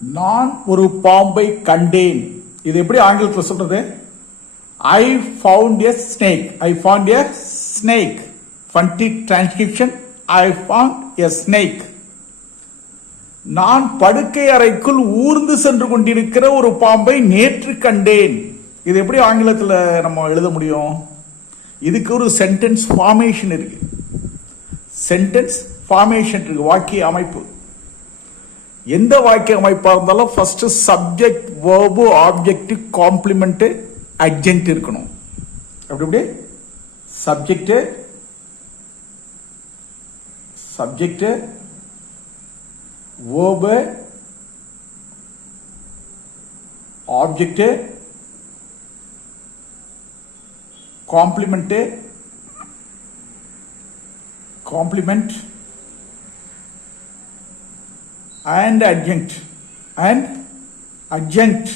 நான் ஒரு பாம்பை கண்டேன். இது எப்படி ஆங்கிலத்தில் சொல்றது? I found a snake I found a snake ஃபண்டி transcription I found a snake நான் படுக்கை அறைக்குள் ஊர்ந்து சென்று கொண்டிருக்கிற ஒரு பாம்பை நேற்று கண்டேன். இது எப்படி ஆங்கிலத்தில் நம்ம எழுத முடியும்? இதுக்கு ஒரு சென்டென்ஸ் ஃபார்மேஷன் இருக்கு. சென்டென்ஸ் ஃபார்மேஷன் இருக்கு. வாக்கிய அமைப்பு. எந்த வாக்கிய அமைப்பாக இருந்தாலும் first subject verb object complement adjunct இருக்கணும். அப்படி இப்படி subject subject verb object complement complement and adjunct and adjunct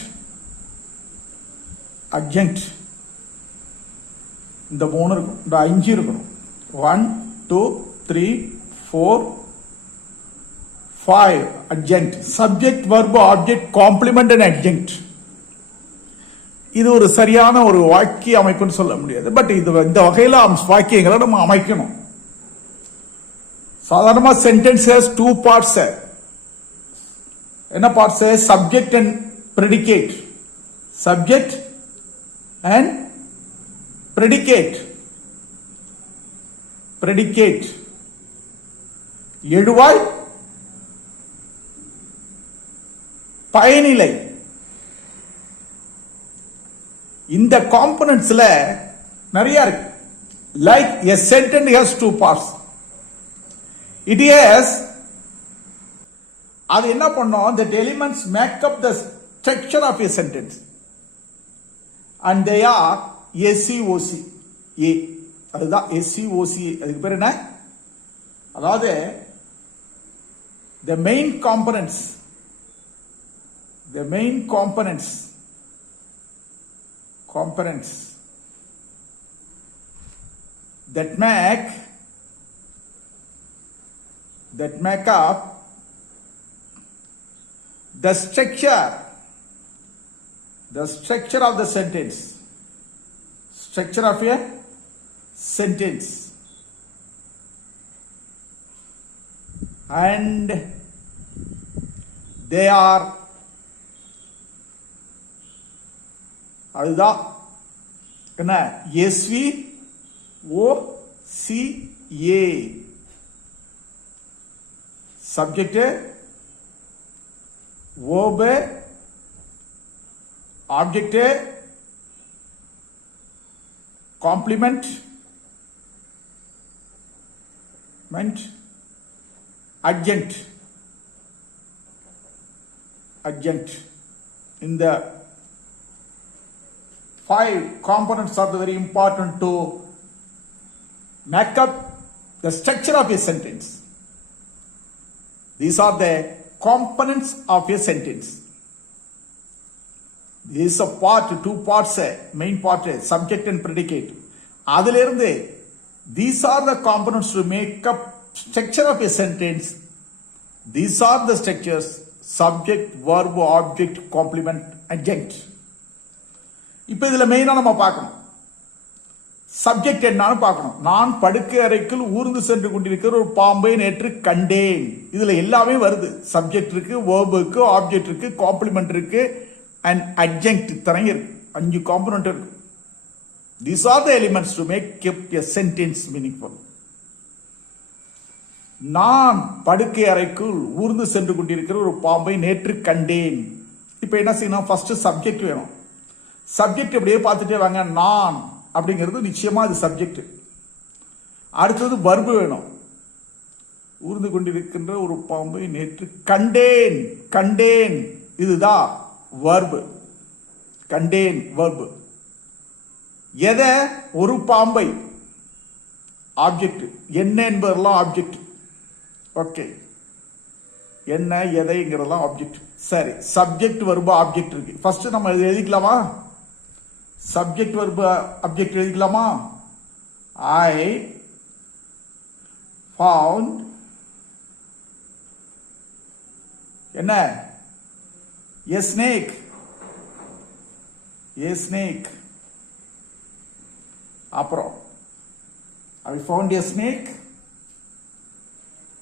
adjunct. இந்த மூணு இருக்கும் இந்த அஞ்சு இருக்கணும். One two three four five adjunct subject verb object complement and adjunct இது ஒரு சரியான ஒரு வாக்கிய அமைப்புன்னு சொல்ல முடியாது. பட் இது இந்த வகையில் வாக்கியங்களை நம்ம அமைக்கணும். சாதாரணமாக சென்டென்ஸ் டூ பார்ட்ஸ் என்ன parts subject and predicate subject and predicate predicate எழுவாய் பயனிலை. இந்த காம்பனன்ட்ஸ்ல நிறைய இருக்கு. Like a sentence has two parts it has அது என்ன பண்ணோம்? That elements make up the structure of a sentence and they are SCOC A அதுதான் எஸ்சிஓசி அதுக்கு பேர் என்ன? அதாவது the main components the main components components that make that make up the structure the structure of the sentence structure of a sentence and they are அதுதான் என்ன S V O C A subject verb है object है complement meant adjunct adjunct in the five components are the very important to make up the structure of a sentence these are the components of a sentence. This is a part, two parts, main part, subject and predicate. அதிலிருந்து these are the components to make up structure of a sentence. These are the structures, subject, verb, object, complement, adjunct. இப்போ இதுல மெயினா நம்ம பார்க்கணும் subject என்னன்னு பார்க்கணும். நான் படுக்கை அறைக்குள் ஊர்ந்து சென்று கொண்டிருக்கிற ஒரு பாம்பை நேற்று கண்டேன். இதுல எல்லாமே வருது. சப்ஜெக்ட் இருக்கு வேர்பு இருக்கு ஆப்ஜெக்ட் இருக்கு காம்ப்ளிமெண்ட் இருக்கு அண்ட் அட்ஜெக்ட் தரங்க இருக்கு. அஞ்சு காம்பனண்ட் இருக்கு. These are the elements to make keep a sentence meaningful நான் படுக்கை அறைக்குள் ஊர்ந்து சென்று கொண்டிருக்கிற ஒரு பாம்பை நேற்று கண்டேன். இப்போ என்ன செய்யணும்? ஃபர்ஸ்ட் சப்ஜெக்ட் வேணும். சப்ஜெக்ட் அப்படியே பார்த்துட்டே வாங்க. நான் அப்படிங்கிறது நிச்சயமா அது சப்ஜெக்ட் அடுத்தது வர்பு வேணும். ஊர்ந்து கொண்டிருக்கின்ற ஒரு பாம்பை நேற்று கண்டேன் கண்டேன். இதுதான் வர்பு கண்டேன் வர்பு எதை? ஒரு பாம்பை. ஆப்ஜெக்ட் என்ன என்பதெல்லாம் ஆப்ஜெக்ட் ஓகே என்ன எதைங்கிறதெல்லாம் ஆப்ஜெக்ட் சரி சப்ஜெக்ட் வரும்போது ஆப்ஜெக்ட் இருக்கு. ஃபர்ஸ்ட் நம்ம எழுதிக்கலாமா? சப்ஜெக்ட் வருப அப்ஜெக்ட் எழுதிக்கலாமா? ஐ ஃபவுண்ட் என்ன? எ ஸ்னேக் ஏ ஸ்னேக் அப்புறம் ஐ ஃபவுண்ட் எ ஸ்னேக்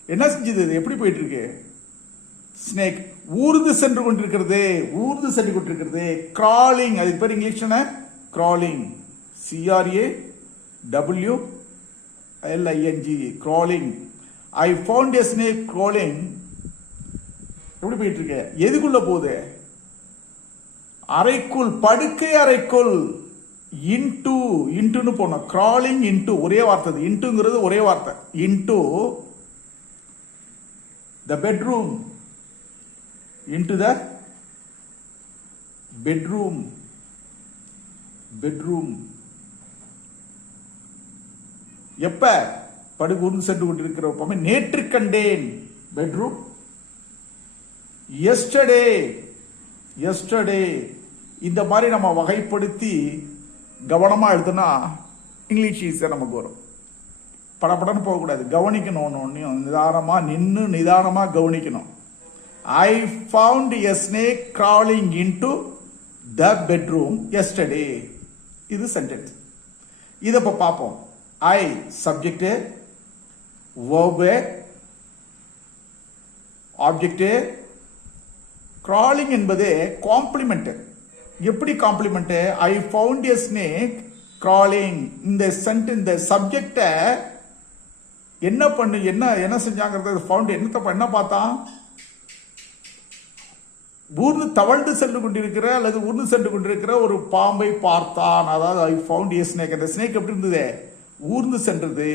என்ன செஞ்சது இது? எப்படி போயிட்டு இருக்கு ஸ்னேக் ஊர்ந்து சென்று கொண்டிருக்கிறது. ஊர்ந்து சென்று கொண்டிருக்கிறது. கிராலிங் அதுக்கு பேர் crawling. C R A W L I N G crawling. I found a snake crawling எப்படி போயிட்டு இருக்கு? எதுக்குள்ள போகுது? அறைக்குள் படுக்கை அறைக்குள் இன்டு இன்டுன்னு போனோம். கிராலிங் இன்டு ஒரே வார்த்தை இன்ட்டுங்கிறது இன்டுங்கிறது ஒரே வார்த்தை. Into the bedroom into the bedroom bedroom எப்ப? படுகூர்ந்து சென்று கொண்டிருக்கிற நேற்று கண்டேன். பெட்ரூம் எஸ்டர்டே எஸ்டர்டே இந்த மாதிரி நம்ம வகைப்படுத்தி கவனமாக எழுதுனா இங்கிலீஷ் ஈஸியாக நமக்கு வரும். படப்படன்னு போகக்கூடாது. கவனிக்கணும் ஒன்று ஒன்றையும் நிதானமாக நின்று நிதானமாக கவனிக்கணும். I found a snake crawling into the bedroom yesterday இது சென்டென்ஸ் இதை இப்போ பார்ப்போம். I subject verb object crawling என்பது காம்ப்ளிமெண்ட் எப்படி complement I found a snake crawling இந்த சென்ட் இந்த சப்ஜெக்டை என்ன பண்ணு என்ன என்ன செஞ்சாங்கிறது? ஃபவுண்ட் என்னத்தை என்ன பார்த்தான்? ஊர்ந்து தவழ்ந்து சென்று கொண்டிருக்கிற அல்லது ஊர்ந்து சென்று கொண்டிருக்கிற ஒரு பாம்பை பார்த்தான். அதாவது ஐ ஃபவுண்ட் ஏ ஸ்னேக் அந்த ஸ்னேக் எப்படி இருந்தது? ஊர்ந்து சென்றது.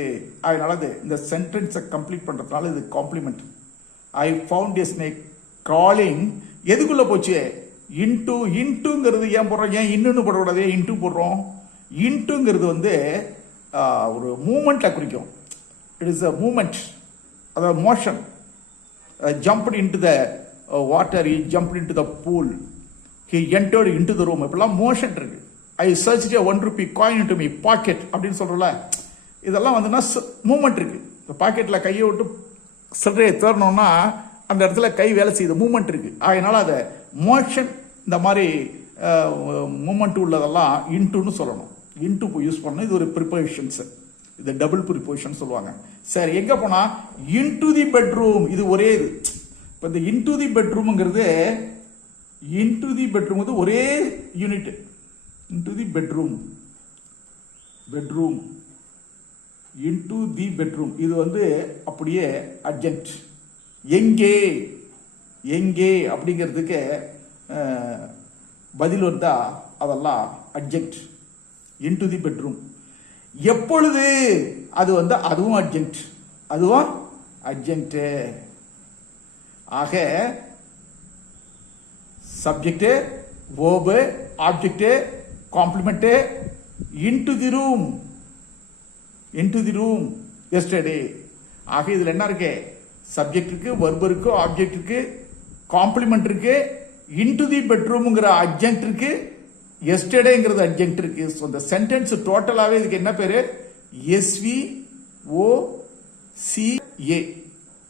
அதனால அது இந்த சென்டென்ஸை கம்ப்ளீட் பண்ணுறதுனால இது complement I found a snake crawling எதுக்குள்ளே போச்சு? இன்டு இன்ட்டுங்கிறது ஏன் போடுறோம்? ஏன் இன்னுன்னு போடக்கூடாது? இன்ட்டு போடுறோம்? இன்ட்டுங்கிறது வந்து ஒரு மூமெண்ட்டை குறிக்கும். இட் இஸ் அ மூமெண்ட் அதாவது motion jumped into the water he jumped into the pool he entered into the room இப்பெல்லாம் மோஷன் இருக்கு. I search a one rupee coin to me pocket அப்படின்னு சொல்கிறல இதெல்லாம் வந்துன்னா மூமெண்ட் இருக்கு. இந்த பாக்கெட்டில் கையை விட்டு சில்லறையை தேரணும்னா அந்த இடத்துல கை வேலை செய்யுது. மூமெண்ட் இருக்கு. அதனால அதை மோஷன் இந்த மாதிரி மூமெண்ட் உள்ளதெல்லாம் இன்ட்டுன்னு சொல்லணும். இன்ட்டு யூஸ் பண்ணணும். இது ஒரு ப்ரிப்பரேஷன்ஸு இது டபுள் ப்ரிப்பரேஷன் சொல்லுவாங்க. சரி எங்கே போனால் இன்டு தி பெட்ரூம் இது ஒரே இது. இப்போ இந்த இன்டு தி பெட்ரூம்ங்கிறது இன்டு தி பெட்ரூம் வந்து ஒரே unit into the bedroom bedroom into the bedroom இது வந்து அப்படியே அர்ஜென்ட் எங்கே? எங்கே? அப்படிங்கிறதுக்கு பதில் வந்தா அதெல்லாம் அர்ஜென்ட் இன்டு தி பெட்ரூம் எப்பொழுது? அது வந்து அதுவும் அர்ஜென்ட் அதுவும் அர்ஜென்ட்டு ஆக subject verb object complement into the room into the room yesterday ஆக இதுல என்ன இருக்கு? சப்ஜெக்ட் இருக்கு இருக்கு ஆப்ஜெக்ட் இருக்கு காம்ப்ளிமெண்ட் இருக்கு இன்டு தி பெட்ரூம்ங்கிற அர்ஜென்ட் இருக்கு எஸ்டர்டேங்கிறது அர்ஜென்ட் இருக்கு. ஸோ இந்த சென்டென்ஸ் டோட்டலாகவே இதுக்கு என்ன பேர்? எஸ்வி ஓ சி ஏ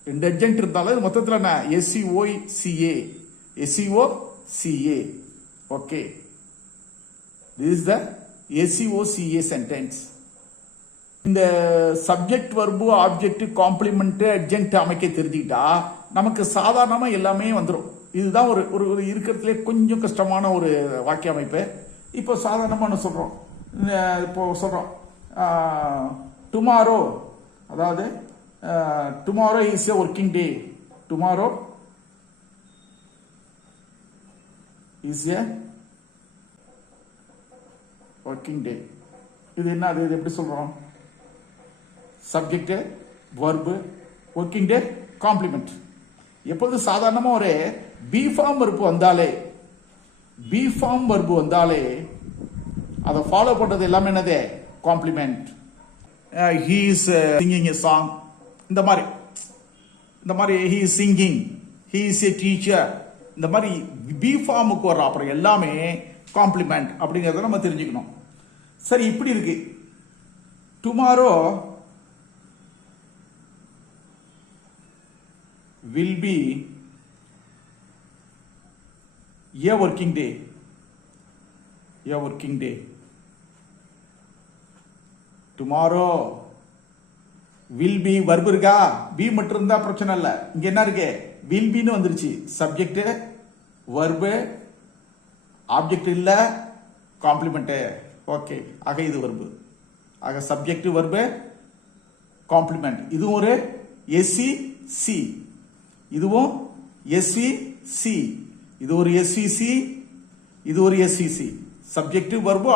ரெண்டு அட்ஜென்ட் இருந்தாலும் இது மொத்தத்தில் என்ன? SCO CA SCO CA okay this is the SCOCA sentence இந்த subject verb object complement adjunct அமைக்க தெரிஞ்சுக்கிட்டா நமக்கு சாதாரணமாக எல்லாமே வந்துடும் இதுதான் ஒரு ஒரு ஒரு இருக்கிறதுலே கொஞ்சம் கஷ்டமான ஒரு வாக்கிய அமைப்பு. இப்போ சாதாரணமான சொல்கிறோம் இப்போ சொல்கிறோம் டுமாரோ அதாவது tomorrow is a working day tomorrow is a working day இது என்ன அது இது எப்படி சொல்றோம்? Subject verb working day complement எப்பொழுது சாதாரணமாக ஒரு பி ஃபார்ம் வர்பு வந்தாலே பி ஃபார்ம் வர்பு வந்தாலே அதை ஃபாலோ பண்றது எல்லாமே என்னது? Complement he is singing a song இந்த மாதிரி. இந்த மாதிரி he is singing he is a teacher இந்த மாதிரி பி ஃபார்முக்கு வர்ற அப்புறம் எல்லாமே காம்ப்ளிமெண்ட் அப்படிங்கிறத நம்ம தெரிஞ்சுக்கணும். சரி இப்படி இருக்கு. Tomorrow will be a working day a working day tomorrow will be verb இருக்கா? பி மட்டும் இருந்தா பிரச்சனை இல்ல. இங்க என்ன இருக்கு? வில் பின்னு வந்துருச்சு. சப்ஜெக்ட் வர்பு ஆப்ஜெக்ட் இல்ல காம்ப்ளிமெண்ட் ஓகே ஆக இது வர்பு ஆக சப்ஜெக்ட் வர்பு காம்ப்ளிமெண்ட் இதுவும் ஒரு எஸ்சி சி இதுவும் எஸ்வி சி இது ஒரு எஸ்விசி இது ஒரு எஸ்விசி சப்ஜெக்டிவ் வர்பு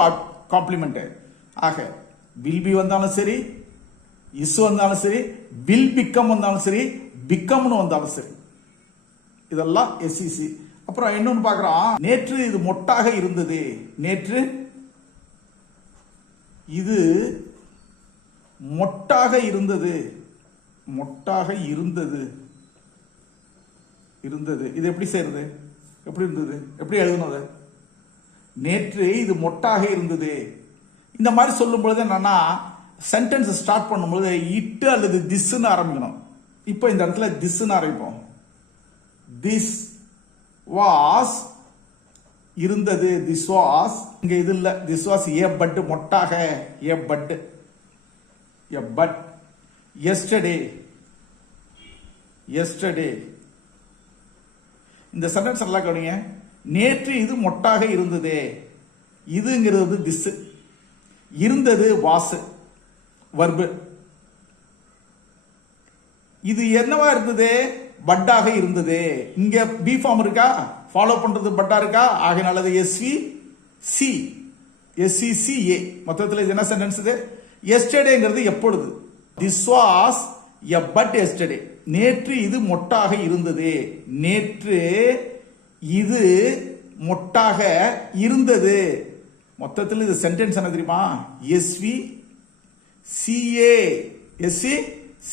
காம்ப்ளிமெண்ட் ஆக வில் பி வந்தாலும் சரி இஸ் வந்தாலும் சரி வில் பிக்கம் வந்தாலும் சரி பிக்கம்னு வந்தாலும் சரி. இதெல்லாம் எஸ்இசி அப்புறம் இன்னொன்று பார்க்குறோம். நேற்று இது மொட்டாக இருந்தது. நேற்று இது மொட்டாக இருந்தது. மொட்டாக இருந்தது. இருந்தது. இது எப்படி செய்யறது? எப்படி இருந்தது? எப்படி எழுதுனது? நேற்று இது மொட்டாக இருந்தது. இந்த மாதிரி சொல்லும் பொழுது என்னன்னா சென்டென்ஸ் ஸ்டார்ட் பண்ணும்போது இட்டு அல்லது திஸ்ன்னு ஆரம்பிக்கணும். இப்போ இந்த இடத்துல திஸ்ன்னு ஆரம்பிப்போம். திஸ் வாஸ் இருந்தது திஸ் வாஸ் இங்க இது இல்ல. திஸ் வாஸ் ஏ பட்டு மொட்டாக a bud a bud yesterday yesterday இந்த சென்டென்ஸ் எல்லாம் கவனிங்க. நேற்று இது மொட்டாக இருந்ததே. இதுங்கிறது திஸ் இருந்தது வாசு வர்பு. இது என்னவா இருந்தது? பட்டாக இருந்தது. இங்க பி ஃபார்ம் இருக்கா? ஃபாலோ பண்றது பட்டா இருக்கா? ஆகையினால அது SV C SC C A மொத்தத்தில் இது என்ன சென்டென்ஸ் இது? எஸ்டேடேங்கிறது எப்பொழுது? This was a bud yesterday நேற்று இது மொட்டாக இருந்தது. நேற்று இது மொட்டாக இருந்தது. மொத்தத்தில் இது சென்டென்ஸ் என்ன தெரியுமா? எஸ்வி சிஏ எஸ்சி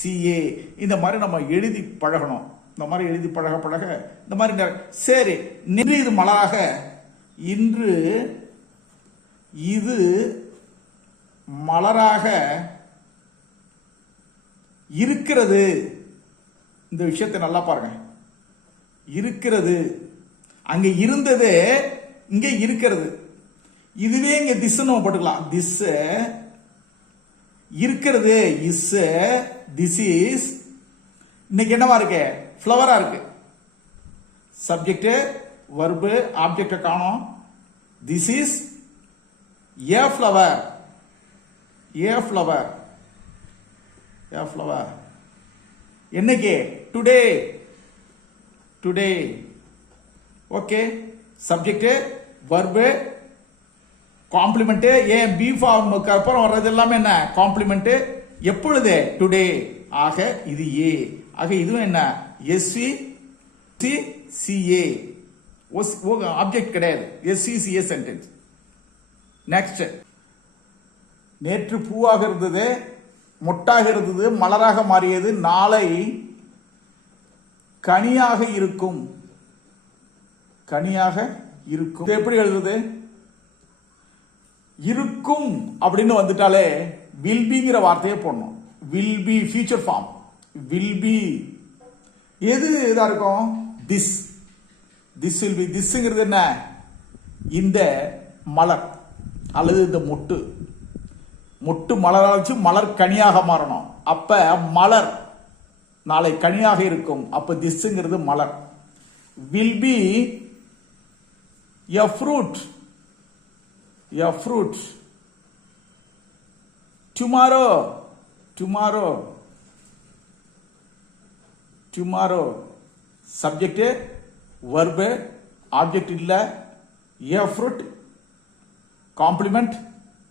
சிஏ இந்த மாதிரி நம்ம எழுதி பழகணும். இந்த மாதிரி எழுதி பழக பழக. இந்த மாதிரி சரி நின்று இது மலாக. இன்று இது மலராக இருக்கிறது. இந்த விஷயத்தை நல்லா பாருங்க. இருக்கிறது. அங்க இருந்தது இங்க இருக்கிறது. இதுவே இங்க திசை நம்ம போட்டுக்கலாம். திசை இருக்கிறது இஸ் திஸ் இஸ் இன்னைக்கு என்னவா இருக்கு? ஃப்ளவரா இருக்கு. சப்ஜெக்ட் வர்பு ஆப்ஜெக்ட காணோம். This is a flower a flower a flower என்னைக்கு? Today today okay subject verb complement ஏன் பி ஃபார்முக்கு அப்புறம் வர்றது எல்லாமே என்ன? காம்ப்ளிமெண்ட் எப்பொழுது? டுடே ஆக இது ஏ ஆக இதுவும் என்ன? எஸ்வி சி சிஏ ஆப்ஜெக்ட் கிடையாது. எஸ்சி சிஏ சென்டென்ஸ் நெக்ஸ்ட் நேற்று பூவாக இருந்தது மொட்டாக இருந்தது மலராக மாறியது. நாளை கனியாக இருக்கும். கனியாக இருக்கும். எப்படி எழுதுது இருக்கும் அப்படின்னு வந்துட்டாலே வில் பிங்கிற வார்த்தையே போடணும். Will be future form will be எது இதாக இருக்கும்? திஸ் திஸ் வில் பி திஸ்ங்கிறது என்ன? இந்த மலர் அல்லது இந்த மொட்டு. மொட்டு மலராச்சு மலர் கனியாக மாறணும். அப்ப மலர் நாளை கனியாக இருக்கும். அப்ப திஸ்ங்கிறது மலர். Will be a fruit a fruit. Tomorrow, tomorrow, tomorrow. Subject, verb, object இல்ல a fruit, complement,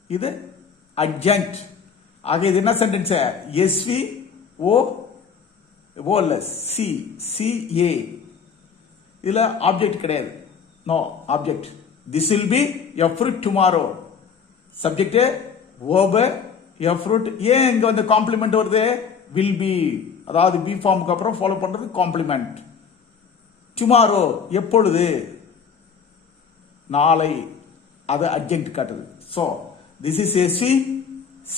இது adjunct. ஆக இது என்ன சென்டென்ஸ் எஸ்வி ஓ ஓ இல்ல சி சி ஏ இதுல ஆப்ஜெக்ட் கிடையாது no object this will be a fruit tomorrow subject ஓப a fruit ஏன் இங்க வந்து காம்ப்ளிமெண்ட் வருது? வில் பி அதாவது பி ஃபார்முக்கு அப்புறம் ஃபாலோ பண்றது காம்ப்ளிமெண்ட் டுமாரோ எப்பொழுது? நாளை. அது அர்ஜென்ட் காட்டுது. So this is a C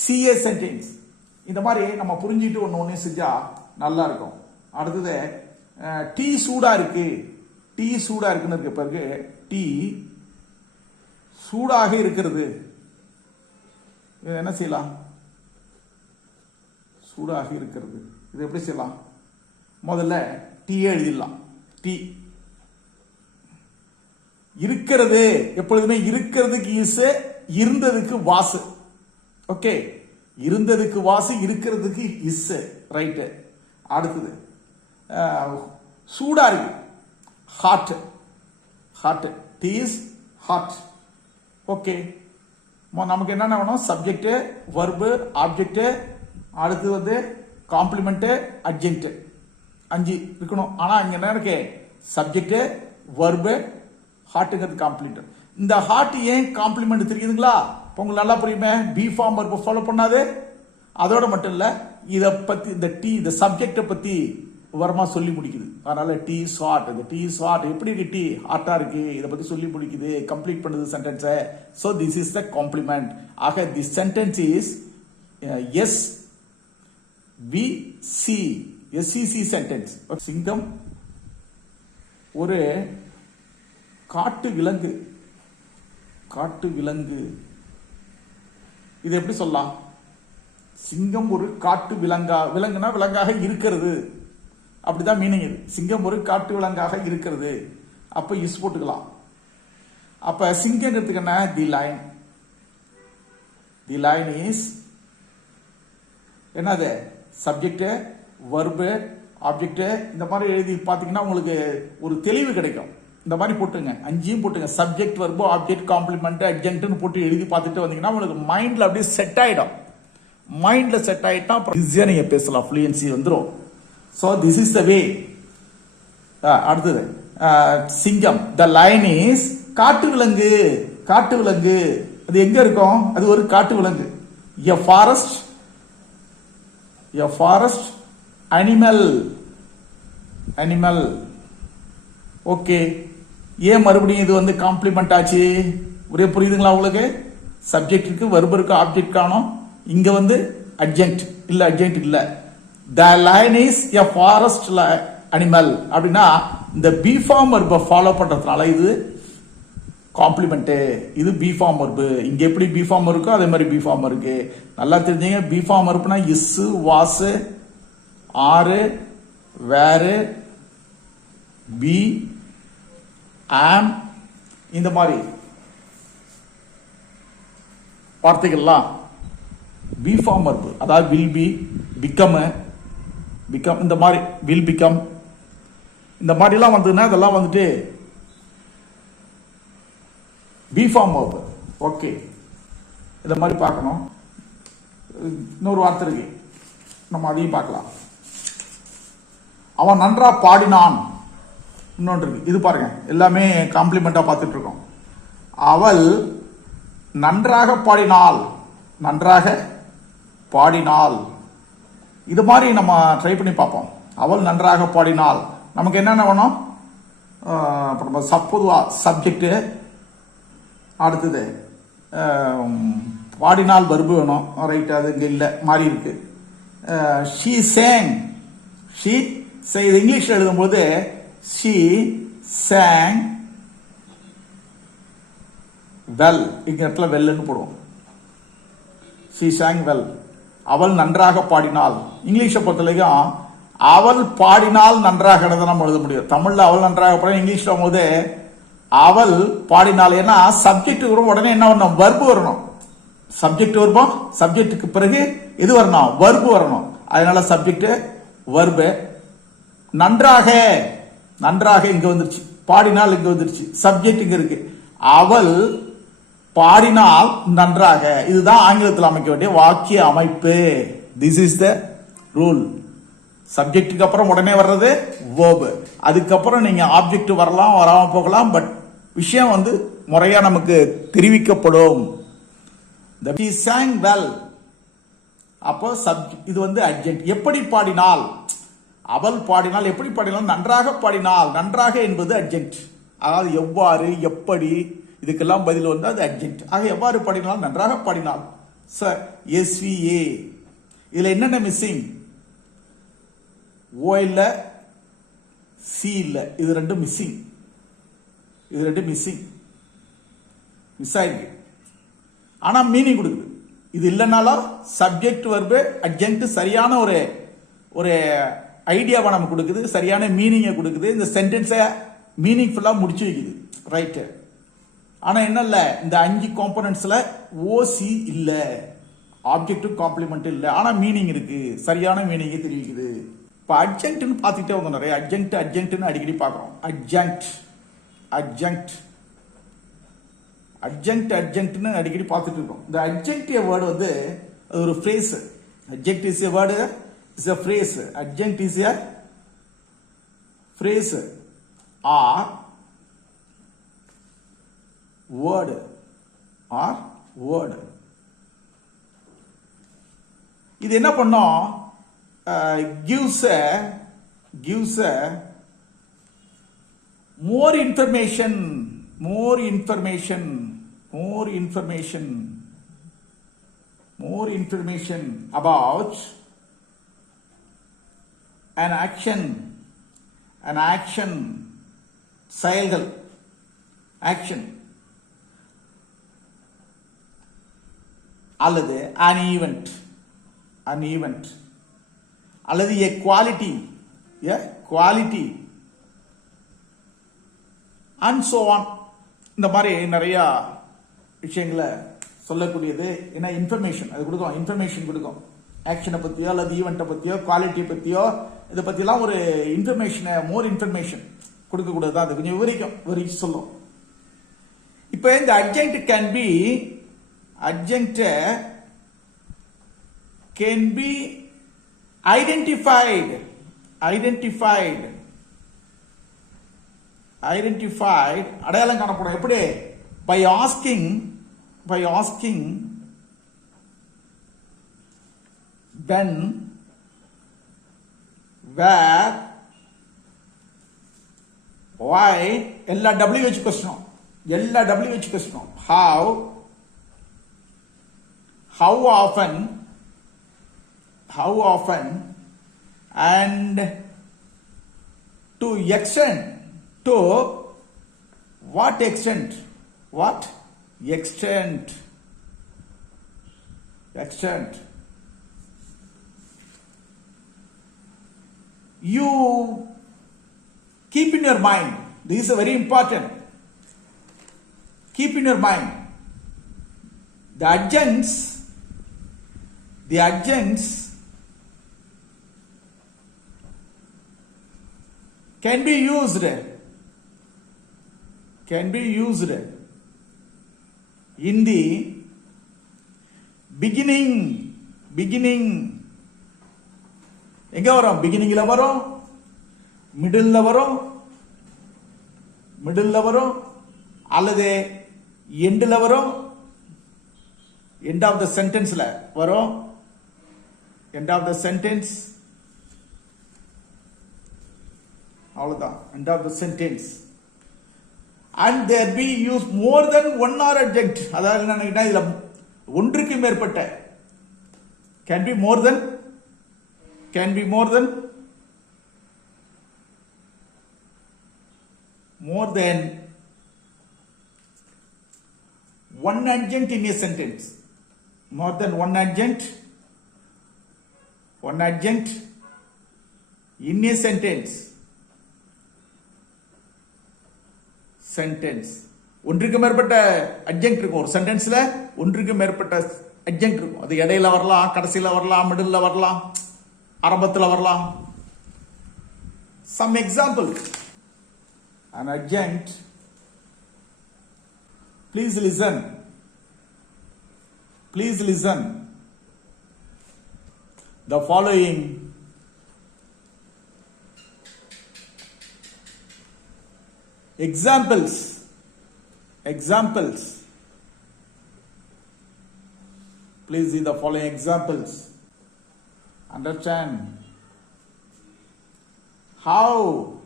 CA sentence இந்த மாதிரி நம்ம புரிஞ்சுட்டு ஒன்று ஒன்று செஞ்சா நல்லா இருக்கும். அடுத்தது டீ சூடா இருக்கு. டீ சூடா இருக்குன்னு இருக்க பிறகு டீ சூடாக இருக்கிறது. என்ன செய்யலாம்? சூடாக இருக்கிறது. இது எப்படி செய்யலாம்? முதல்ல டீயே எழுதிடலாம். டீ இருக்கிறது. எப்பொழுதுமே இருக்கிறதுக்கு இஸ் இருந்ததுக்கு வாசு. ஓகே? இருந்ததுக்கு வாசு இருக்கிறதுக்கு இஸ்ஸு ரைட்டு. அடுத்தது சூடாக இருக்கு. Hot hot tea is hot okay நமக்கு என்னென்ன வேணும்? சப்ஜெக்ட் வர்பு ஆப்ஜெக்ட் அடுத்து வந்து காம்ப்ளிமெண்ட்டு அர்ஜென்ட்டு அஞ்சு இருக்கணும். ஆனால் இங்கே என்ன இருக்கு? சப்ஜெக்ட் வர்பு ஹார்ட்டுங்கிறது காம்ப்ளிமெண்ட் இந்த ஹார்ட் ஏன் காம்ப்ளிமெண்ட் தெரியுதுங்களா? இப்போ உங்களுக்கு நல்லா புரியுமே? பி ஃபார்ம் வர்பு ஃபாலோ பண்ணாது. அதோட மட்டும் இல்லை இதை பற்றி இந்த டி இந்த சப்ஜெக்டை பற்றி விவரமாக சொல்லி முடிக்குது. அதனால் டீ ஷார்ட் இந்த டீ ஷார்ட் எப்படி இருக்கு டீ ஹார்ட்டாக இருக்கு. இதை பற்றி சொல்லி முடிக்குது. கம்ப்ளீட் பண்ணுது சென்டென்ஸை so this is the complement ஆக the sentence is S V C SCC sentence சிங்கம் ஒரு காட்டு விலங்கு. காட்டு விலங்கு. இது எப்படி சொல்லலாம்? சிங்கம் ஒரு காட்டு விலங்கா விலங்குனா விலங்காக இருக்கிறது. அப்படிதான் மீனிங் இது. சிங்கம் ஒரு காட்டு விலங்காக இருக்கிறது. அப்ப இஸ் போட்டுக்கலாம். அப்ப சிங்கங்கிறதுக்கு என்ன the lion the lion is என்னது? சப்ஜெக்டு வர்பு ஆப்ஜெக்டு இந்த மாதிரி எழுதி பார்த்தீங்கன்னா உங்களுக்கு ஒரு தெளிவு கிடைக்கும். இந்த மாதிரி போட்டுங்க. அஞ்சையும் போட்டுங்க. சப்ஜெக்ட் வர்பு ஆப்ஜெக்ட் காம்ப்ளிமெண்ட் அட்ஜென்ட்னு போட்டு எழுதி பார்த்துட்டு வந்தீங்கன்னா உங்களுக்கு மைண்டில் அப்படியே செட் ஆகிடும் மைண்டில் செட் ஆகிட்டா அப்புறம் ஈஸியாக நீங்கள் பேசலாம். ஃப்ளூயன்சி வந்துடும் so this is the way அடுத்தது சிங்கம் த லைன் இஸ் காட்டு விலங்கு காட்டு விலங்கு அது எங்க இருக்கும் அது ஒரு காட்டு விலங்கு a forest a forest animal animal okay ஏன் மறுபடியும் இது வந்து காம்ப்ளிமெண்ட் ஆச்சு? ஒரே புரியுதுங்களா உங்களுக்கு? சப்ஜெக்ட் இருக்கு வருபருக்கு ஆப்ஜெக்ட் காணும். இங்க வந்து அட்ஜெக்ட் இல்ல அட்ஜெக்ட் இல்லை. The lion is a forest animal அப்படின்னா இந்த பி ஃபார்ம் verb ஃபாலோ பண்ணுறதுனால இது காம்ப்ளிமெண்ட்டு இது பி ஃபார்ம் வருப்பு இங்கே எப்படி பி ஃபார்ம் இருக்கோ அதே மாதிரி பி ஃபார்ம் இருக்கு. நல்லா தெரிஞ்சுங்க. Be form வருப்புனா is was are were be ஆம் இந்த மாதிரி வார்த்தைகள்லாம் பி ஃபார்ம் வருப்பு அதாவது வில் பி பிகம் பிகம் இந்த மாதிரி வில் பிகம் இந்த மாதிரிலாம் வந்ததுன்னா இதெல்லாம் வந்துட்டு பி ஃபார்ம் ஆகுது. ஓகே இந்த மாதிரி பார்க்கணும். இன்னொரு வார்த்தை இருக்கு. நம்ம அதையும் பார்க்கலாம். அவன் நன்றா பாடினான். இன்னொன்று இருக்கு. இது பாருங்க. எல்லாமே காம்ப்ளிமெண்ட்டாக பார்த்துட்டு இருக்கோம் அவள் நன்றாக பாடினாள். நன்றாக பாடினாள். இது மாதிரி நம்ம ட்ரை பண்ணி பார்ப்போம். அவள் நன்றாக பாடினால் நமக்கு என்னென்ன வேணும்? ஆஹ் நம்ம சப்பொதுவா சப்ஜெக்டு அடுத்தது பாடினால் வர்பு வேணும். ரைட் அது இங்கே இல்லை மாறி இருக்கு. ஷீ சேங் ஷீ இது இங்கிலீஷில் எழுதும்போது ஷீ சேங் வெல் இங்கே இடத்துல வெல்லுன்னு போடுவோம். ஷீ சேங் வெல் அவள் நன்றாக பாடினாள் இங்கிலீஷை பொறுத்த வரைக்கும் அவள் பாடினால் நன்றாக நம்ம எழுத முடியும். தமிழில் அவள் நன்றாக பாடி இங்கிலீஷில் போது அவள் பாடினால் ஏன்னா சப்ஜெக்ட் வரும் உடனே என்ன வரணும்? வர்பு வரணும். சப்ஜெக்ட் வருவோம் சப்ஜெக்ட்டுக்கு பிறகு இது வரணும்? வர்பு வரணும். அதனால சப்ஜெக்ட் வர்பு நன்றாக நன்றாக இங்கே வந்துருச்சு. பாடினால் இங்கே வந்துருச்சு. சப்ஜெக்ட் இங்கே இருக்கு. அவள் பாடினால் நன்றாக. இதுதான் ஆங்கிலத்தில் அமைக்க வேண்டிய வாக்கிய அமைப்பு. திஸ் இஸ் த ரூல் சப்ஜெக்ட்டுக்கு அப்புறம் உடனே வர்றது வேர்பு அதுக்கப்புறம் நீங்க ஆப்ஜெக்ட் வரலாம் வராமல் போகலாம் பட் விஷயம் வந்து முறையா நமக்கு தெரிவிக்கப்படும். The she sang அப்போ சப் இது வந்து அர்ஜென்ட் எப்படி பாடினால்? அவள் பாடினால் எப்படி பாடினால்? நன்றாக பாடினாள் நன்றாக என்பது அர்ஜென்ட் அதாவது எவ்வாறு எப்படி இதுக்கெல்லாம் பதில் வந்து அது அட்ஜெக்ட் ஆக எவ்வாறு பாடினால்? நன்றாக பாடினால். சார் எஸ்விஏ இதில் என்னென்ன மிஸ்ஸிங் ஓ இல்லை சி இல்லை. இது ரெண்டும் மிஸ்ஸிங் இது ரெண்டும் மிஸ்ஸிங் மிஸ் ஆயிருக்கு. ஆனால் மீனிங் கொடுக்குது. இது இல்லைனாலும் சப்ஜெக்ட் வர்பு அட்ஜெக்ட் சரியான ஒரு ஒரு ஐடியாவை நமக்கு கொடுக்குது. சரியான மீனிங்கை கொடுக்குது. இந்த சென்டென்ஸை மீனிங்ஃபுல்லாக முடிச்சு வைக்குது. ரைட்டு ஆனால் என்ன இல்லை இந்த அஞ்சு காம்பனன்ட்ஸில் ஓசி இல்லை. ஆப்ஜெக்டிவ் காம்ப்ளிமெண்ட் இல்லை. ஆனால் மீனிங் இருக்குது சரியான மீனிங்கே தெரிவிக்குது. இப்போ அர்ஜென்ட்டுன்னு பார்த்துட்டே வந்தோம் நிறைய. அர்ஜென்ட் அர்ஜென்ட்டுன்னு அடிக்கடி பார்க்குறோம். அட்ஜென்ட் அட்ஜென்ட் அர்ஜென்ட் அர்ஜென்ட்னு அடிக்கடி பார்த்துட்டு இருக்கோம். இந்த அர்ஜென்ட் வேர்டு வந்து அது ஒரு phrase adjunct is a word is a phrase adjunct is a phrase or word or word இது என்ன பண்ணோம் gives a gives a more information more information more information more information about an action an action செயல்கள் action அல்லது an event an event அல்லது a quality a quality an so on இந்த மாதிரி நிறைய விஷயங்களை சொல்லக்கூடியது. ஏன்னா இன்ஃபர்மேஷன் அது கொடுக்கும். இன்ஃபர்மேஷன் கொடுக்கும். ஆக்ஷனை பற்றியோ அல்லது ஈவெண்ட்டை பற்றியோ குவாலிட்டியை பற்றியோ இதை பற்றிலாம் ஒரு இன்ஃபர்மேஷனை மோர் இன்ஃபர்மேஷன் கொடுக்கக்கூடாது அது கொஞ்சம் விவரிக்கும். விவரிச்சு சொல்லும். இப்போ இந்த adjunct can be adjunct can be identified identified identified அடையாளம் காணப்படும் எப்படி by asking by asking when where why எல்லா W வச்சு கொஸ்டினும் எல்லா W வச்சு கொஸ்டினும் how how often how often and to extent to what extent what extent extent you keep in your mind this is very important keep in your mind the adjuncts the adjuncts can be used. Can be used. In the beginning beginning. எங்க வரும்? பிகினிங்ல வரும். Middle வரும். Middle வரும். அல்லது எண்டில் வரும். End of the சென்டென்ஸ்ல வரும். எண்ட் ஆஃப் த சென்டென்ஸ் அவ்வளவுதான். End of the sentence and there be use more than one or adjunct அதாவது என்ன நினைக்கிட்டா இதுல ஒன்றுக்கு மேற்பட்ட. Can be more than can be more than more than one adjunct in a sentence. More than one adjunct one adjunct. In a sentence. sentence ஒன்றுக்கு மேற்பட்ட அட்ஜெக்ட் இருக்கும். ஒரு சென்டென்ஸில் ஒன்றுக்கு மேற்பட்ட அட்ஜெக்ட் இருக்கும். அது இடையில வரலாம் கடைசியில் வரலாம் மிடில் வரலாம் ஆரம்பத்தில் வரலாம். Some example an adjunct please listen please listen The following examples. Examples. Please see the following examples. Understand how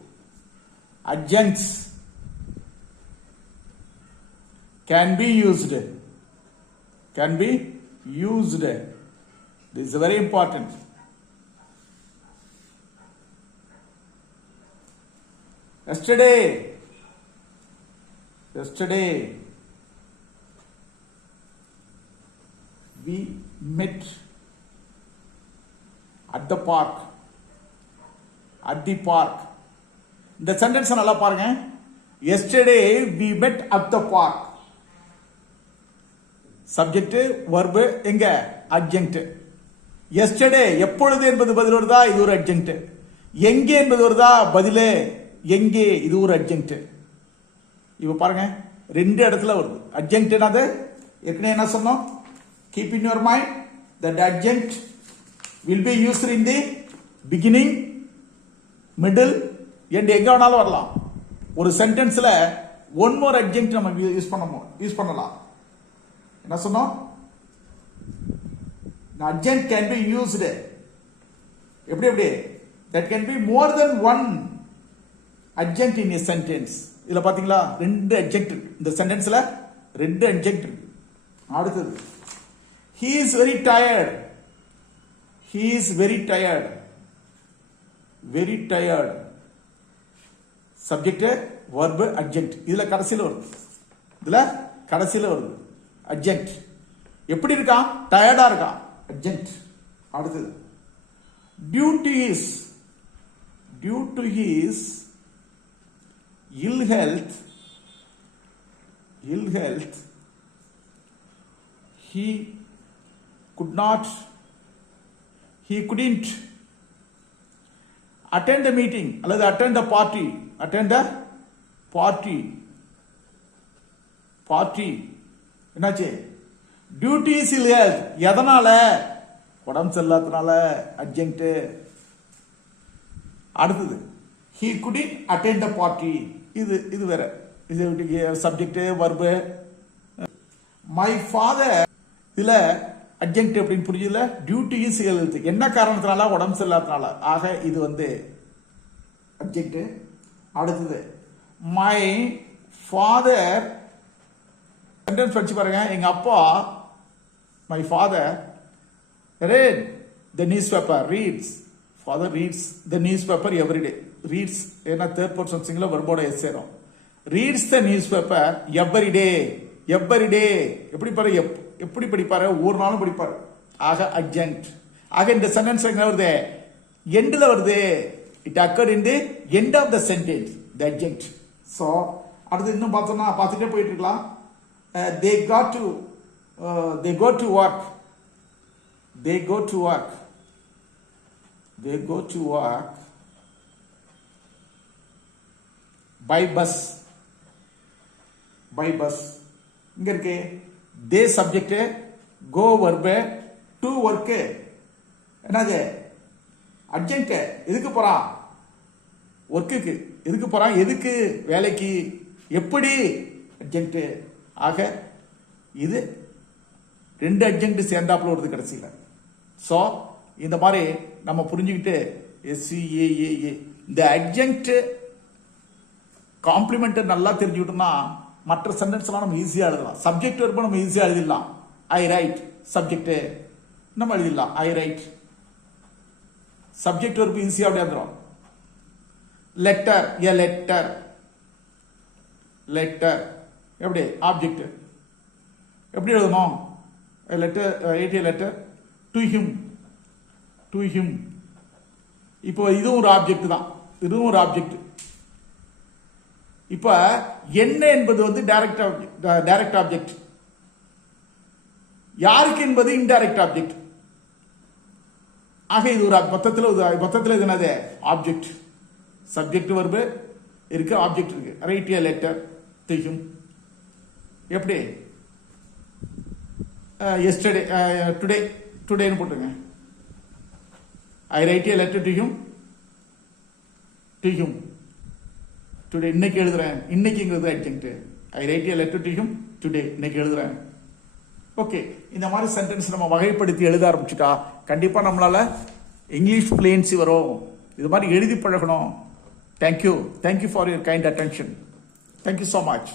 adjuncts can be used can be used this is very important yesterday yesterday we met at the park at the park இந்த sentence நல்லா பாருங்க yesterday we met at the park subject verb எங்க adjunct yesterday எப்பொழுது என்பது பதில் வருதா? இது ஒரு அர்ஜென்ட் எங்கே என்பது வருதா? பதிலே எங்கே? இது ஒரு அர்ஜென்ட் இப்போ பாருங்க ரெண்டு இடத்துல வருது. அர்ஜென்ட் என்னது? ஏற்கனவே என்ன சொன்னோம்? Keep in your mind that adjunct will be use in the beginning middle end எங்க வேணாலும் வரலாம். ஒரு சென்டென்ஸில் ஒன் மோர் அர்ஜென்ட் நம்ம யூஸ் பண்ண யூஸ் பண்ணலாம். என்ன சொன்னோம்? அர்ஜென்ட் கேன் பி யூஸ்டு எப்படி எப்படி? That can be more than one adjunct in a sentence இதில் பார்த்தீங்களா? ரெண்டு அட்ஜெக்ட் இந்த சென்டென்ஸில் ரெண்டு அட்ஜெக்ட் அடுத்தது he is very tired he is very tired very tired subject verb adjunct இதில் கடைசியில் வருது இதில் கடைசியில் வருது அர்ஜென்ட் எப்படி இருக்கான்? டயர்டாக இருக்கான். அட்ஜெக்ட் அடுத்தது due to his due to his ill health ill health he could not he couldn't attend the meeting அல்லது attend the party attend the party party என்னாச்சு டியூட்டிஸ் இல் எதனால? உடம்பு செல்லாதனால அர்ஜென்ட்டு அடுத்தது he could attend a party இது இது வேற. இது சப்ஜெக்ட் வர்பு மை ஃபாதர் இதுல அட்ஜெக்ட் அப்படின்னு புரியல. டியூட்டியும் இஸ் ஹெல்த் என்ன காரணத்தினால? உடம்பு சரியில்லாதனால ஆக இது வந்து அப்ஜெக்ட் அடுத்தது மை ஃபாதர் சென்டென்ஸ் படிச்சு பாருங்க. எங்க அப்பா my father read the newspaper reads. Father reads the newspaper every day. Reads ஏன்னா தேர்ட் பர்சன் சிங்கில் வர்போட எஸ் சேரும் reads the newspaper every day every day எப்படி பாரு எப் எப்படி படிப்பாரு? ஒரு நாளும் படிப்பார். ஆக அர்ஜென்ட் ஆக இந்த சென்டென்ஸ் என்ன வருது? எண்டில் வருது. It occurred in the end of the sentence the urgent so அடுத்து இன்னும் பார்த்தோம்னா பார்த்துட்டே போயிட்டு இருக்கலாம். They got to they go to work they go to work. They go to work by bus. By bus. இங்கே இருக்கு. They subject go verb to work என்னது? Urgent எதுக்கு போறான் ஒர்க்குக்கு எதுக்கு போறான் எதுக்கு? வேலைக்கு. எப்படி? அர்ஜென்ட் ஆக இது ரெண்டு அர்ஜென்ட் சேர்ந்தாப்புல வருது கடைசியில். ஸோ இந்த மாதிரி நம்ம புரிஞ்சுக்கிட்டு எஸ்சிஏஏஏ இந்த அர்ஜென்ட் காம்ப்ளிமெண்ட்டை நல்லா தெரிஞ்சுக்கிட்டோம்னா மற்ற சென்டென்ஸ்லாம் நம்ம ஈஸியாக எழுதலாம். சப்ஜெக்ட் வரும்போது நம்ம ஈஸியாக எழுதிடலாம். ஐ ரைட் சப்ஜெக்ட் நம்ம எழுதிடலாம். ஐ ரைட் சப்ஜெக்ட் வரும்போது ஈஸியாக அப்படியே வந்துடும் லெட்டர் எ லெட்டர் லெட்டர் எப்படி? ஆப்ஜெக்ட் எப்படி எழுதணும்? Letter ஏடிய letter to him to him இப்போ இதுவும் ஒரு ஆப்ஜெக்ட் தான். இதுவும் ஒரு ஆப்ஜெக்ட் இப்ப என்ன என்பது வந்து டைரக்ட் ஆப்ஜெக்ட் டைரக்ட் ஆப்ஜெக்ட் யாருக்கு என்பது இன்டைரக்ட் ஆப்ஜெக்ட் ஆக இது ஒரு மொத்தத்தில் ஒரு மொத்தத்தில் இது என்னது? ஆப்ஜெக்ட் சப்ஜெக்ட் வருது இருக்கு ஆப்ஜெக்ட் இருக்கு. ரைட் ஏ லெட்டர் டு எப்படி? எஸ்டர்டே டுடே டுடேன்னு போட்டுருங்க. I write a letter to him to him today இன்னைக்கு எழுதுறேன். இன்னைக்குங்கிறது urgent I write a letter to him today இன்னைக்கு எழுதுறேன். ஓகே இந்த மாதிரி சென்டென்ஸ் நம்ம வகைப்படுத்தி எழுத ஆரம்பிச்சுட்டா கண்டிப்பாக நம்மளால இங்கிலீஷ் ஃப்ளூயன்சி வரும். இது மாதிரி எழுதி பழகணும். Thank you thank you for your kind attention thank you so much